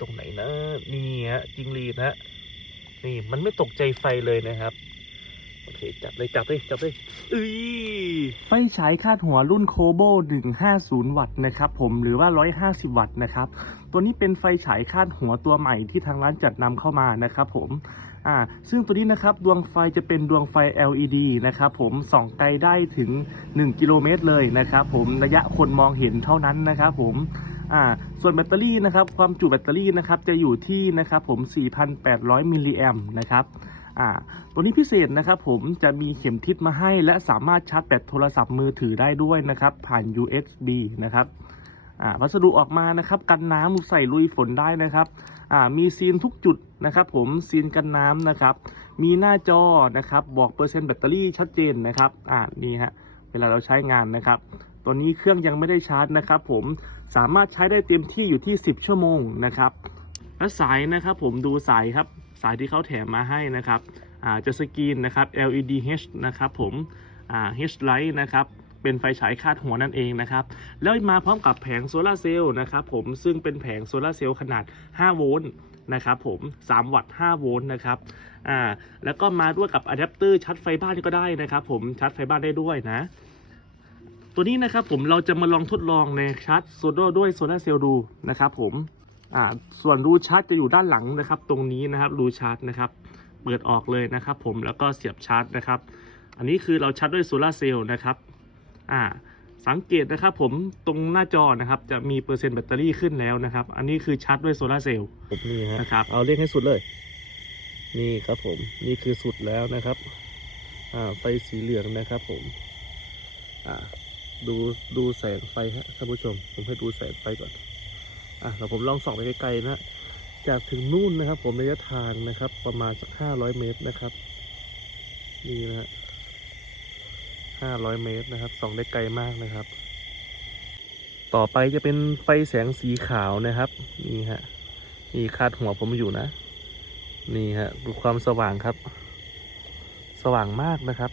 ตรงไหนนะนี่ฮะจิงรีดฮะนี่มันไม่ตกใจไฟเลยนะครับโอเคจับเลยจับเลยจับเลยอุ้ยไฟฉายคาดหัวรุ่นโคโบ150 วัตต์นะครับผมหรือว่า 150 วัตต์นะครับ ตัวนี้เป็นไฟฉายคาดหัวตัวใหม่ที่ทางร้านจัดนำเข้ามานะครับผมอ่าซึ่งตัวนี้นะครับดวงไฟจะเป็นดวงไฟ LED นะครับผมส่องไกลได้ถึง 1 กิโลเมตรเลยนะครับผมระยะคนมองเห็นเท่านั้นนะครับผม อ่าส่วนแบตเตอรี่นะครับความจุแบตเตอรี่นะครับจะอยู่ที่นะครับผม 4,800 มิลลิแอมป์นะครับอ่าตัวนี้พิเศษนะครับผมจะมีเข็มทิศมาให้ และสามารถชาร์จแบตโทรศัพท์มือถือได้ด้วยนะครับผ่าน USB นะครับอ่าวัสดุออกมานะครับกันน้ำใส่ลุยฝนได้นะครับอ่ามีซีนทุกจุดนะครับผมซีนกันน้ำนะครับ มีหน้าจอนะครับบอกเปอร์เซ็นต์แบตเตอรี่ชัดเจนนะครับอ่านี่ฮะเวลาเราใช้งานนะครับ ตัวนี้เครื่องยังไม่ได้ชาร์จนะครับ ผมสามารถใช้ได้เต็มที่อยู่ที่ 10 ชั่วโมงนะครับและสายนะครับผมดูสายครับสายที่เขาแถมมาให้นะครับจะสกรีนนะครับ LED H นะครับผม H light นะครับเป็นไฟฉายคาดหัวนั่นเองนะครับ แล้วมาพร้อมกับแผงโซลาเซลล์นะครับผมซึ่งเป็นแผงโซลาเซลล์ขนาด 5 โวลต์นะครับผม 3 วัตต์ 5 โวลต์นะครับ อ่า แล้วก็มาด้วยกับอะแดปเตอร์ชาร์จไฟบ้านก็ได้นะครับผมชาร์จไฟบ้านได้ด้วยนะ ตัวนี้นะครับผมเราจะมาลองทดลองในชาร์จโซโดด้วยโซลาร์เซลล์ดูนะครับผมอ่าส่วนรูชาร์จจะอยู่ด้านหลังนะครับ ตรงนี้นะครับรูชาร์จนะครับ เปิดออกเลยนะครับผมแล้วก็เสียบชาร์จนะครับ อันนี้คือเราชาร์จด้วยโซลาร์เซลล์นะครับอ่าสังเกตนะครับผมตรงหน้าจอนะครับจะมีเปอร์เซ็นต์แบตเตอรี่ขึ้นแล้วนะครับ อันนี้คือชาร์จด้วยโซลาร์เซลล์นี่ฮะนะครับเอาเรียกให้สุดเลย นี่ครับผมนี่คือสุดแล้วนะครับอ่าไฟสีเหลืองนะครับผมอ่า ดูดูแสงไฟฮะท่านผู้ชม ผมให้ดูแสงไฟก่อน อะเดี๋ยวผมลองส่องไปไกลๆนะจากถึงนู่นนะครับ ผมระยะทางนะครับ ประมาณสักห้าร้อยเมตรนะครับ นี่นะฮะห้าร้อยเมตรนะครับส่องได้ไกลมากนะครับ ต่อไปจะเป็นไฟแสงสีขาวนะครับ นี่ฮะนี่คาดหัวผมอยู่นะ นี่ฮะดูความสว่างครับ สว่างมากนะครับ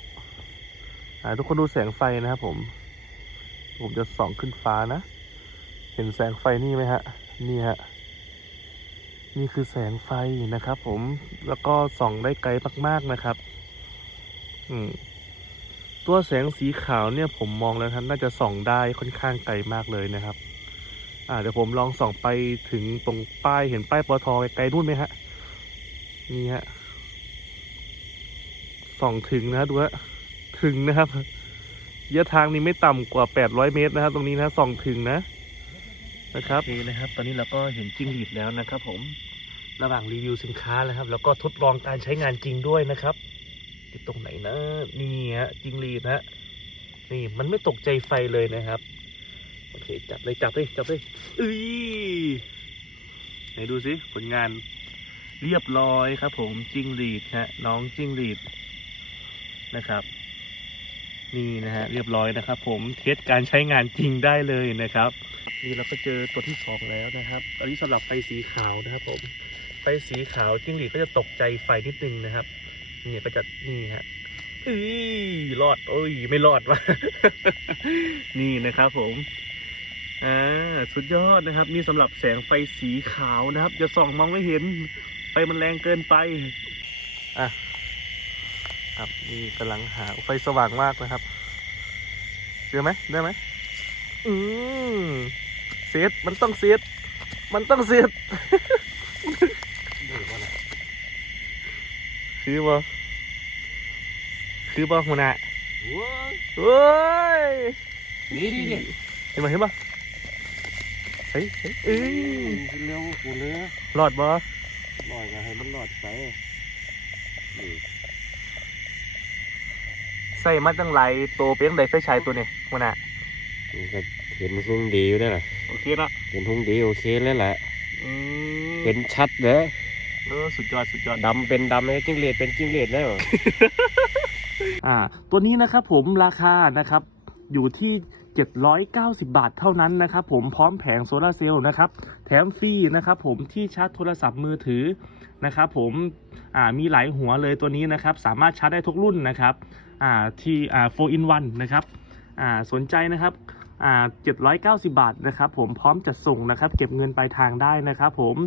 ทุกคนดูแสงไฟนะครับผม ผมจะส่องขึ้นฟ้านะ เห็นแสงไฟนี่ไหมฮะ นี่ฮะ นี่คือแสงไฟนะครับ ผม แล้วก็ส่องได้ไกลมากๆนะครับ อืม ตัวแสงสีขาวเนี่ย ผมมองแล้วท่านน่าจะส่องได้ค่อนข้างไกลมากเลยนะครับ อ่าเดี๋ยวผมลองส่องไปถึงตรงป้ายเห็นป้ายปตทไกลๆนู่นไหมฮะ นี่ฮะ ส่องถึงนะดูฮะ ถึงนะครับ ระยะทางนี้ไม่ต่ำกว่า 800 เมตรนะครับ ตรงนี้นะส่องถึงนะนะครับโอเคนะครับ ตอนนี้เราก็เห็นจิ้งหรีดแล้วนะครับ ผมระหว่างรีวิวสินค้าแล้วครับ แล้วก็ทดลองการใช้งานจริงด้วยนะครับอยู่ตรงไหนนะนี่ฮะจิ้งหรีดฮะนี่มันไม่ตกใจไฟเลยนะครับโอเคจับเลยจับเลยจับเลยอุ้ยไหนดูสิผลงานเรียบร้อยครับ ผมจิ้งหรีดฮะน้องจิ้งหรีดนะครับ นี่นะฮะเรียบร้อยนะครับ ผมเทสการใช้งานจริงได้เลยนะครับ นี่เราก็เจอตัวที่สองแล้วนะครับ อันนี้สำหรับไฟสีขาวนะครับผมไฟสีขาวจิ้งหรีดก็จะตกใจไฟนิดนึงนะครับเนี่ยก็จะนี่ฮะอุ้ยรอดเอ้ย ไม่รอดวะนี่นะครับผมอ่าสุดยอดนะครับ นี่สำหรับแสงไฟสีขาวนะครับ จะส่องมองไม่เห็นไฟมันแรงเกินไปอะ ครับนี่กำลังหาไฟสว่างมากนะครับเจอไหมได้ไหมอืมเซตมันต้องเซตมันต้องเซตคือบ่คือบ่หัวหน้าเฮ้ยนี่ดิดิเห็นไหมเห็นป่ะเฮ้ยเฮ้ยเอ้ยเร็วกูเนื้อรอดบ่หน่อยก็ให้มันหลอดไปนี่ ใส่มาตั้งหลายตัวเพียงใดไฟฉายตัวนี้หัวหน้ามันก็เห็นหุ้งดีอยู่ได้ล่ะโอเคละเห็นหุ้งดีโอเคแล้วแหละอืมเห็นชัดเด้อเออสุดยอดสุดยอดดำเป็นดำเลยจิ้งเหลดเป็นจิ้งเหลดแล้วอ่า ตัวนี้นะครับผมราคานะครับ อยู่ที่ 790 บาทเท่านั้นนะครับผมพร้อมแผงโซลาร์เซลล์นะครับแถมฟรีนะครับผมที่ชาร์จโทรศัพท์มือถือนะครับผมอ่ามีหลายหัวเลยตัวนี้นะครับสามารถชาร์จได้ทุกรุ่นนะครับอ่าที่อ่า4 in 1นะครับอ่าสนใจนะครับอ่า790 บาทนะครับผมพร้อมจัดส่งนะครับ เก็บเงินปลายทางได้นะครับผม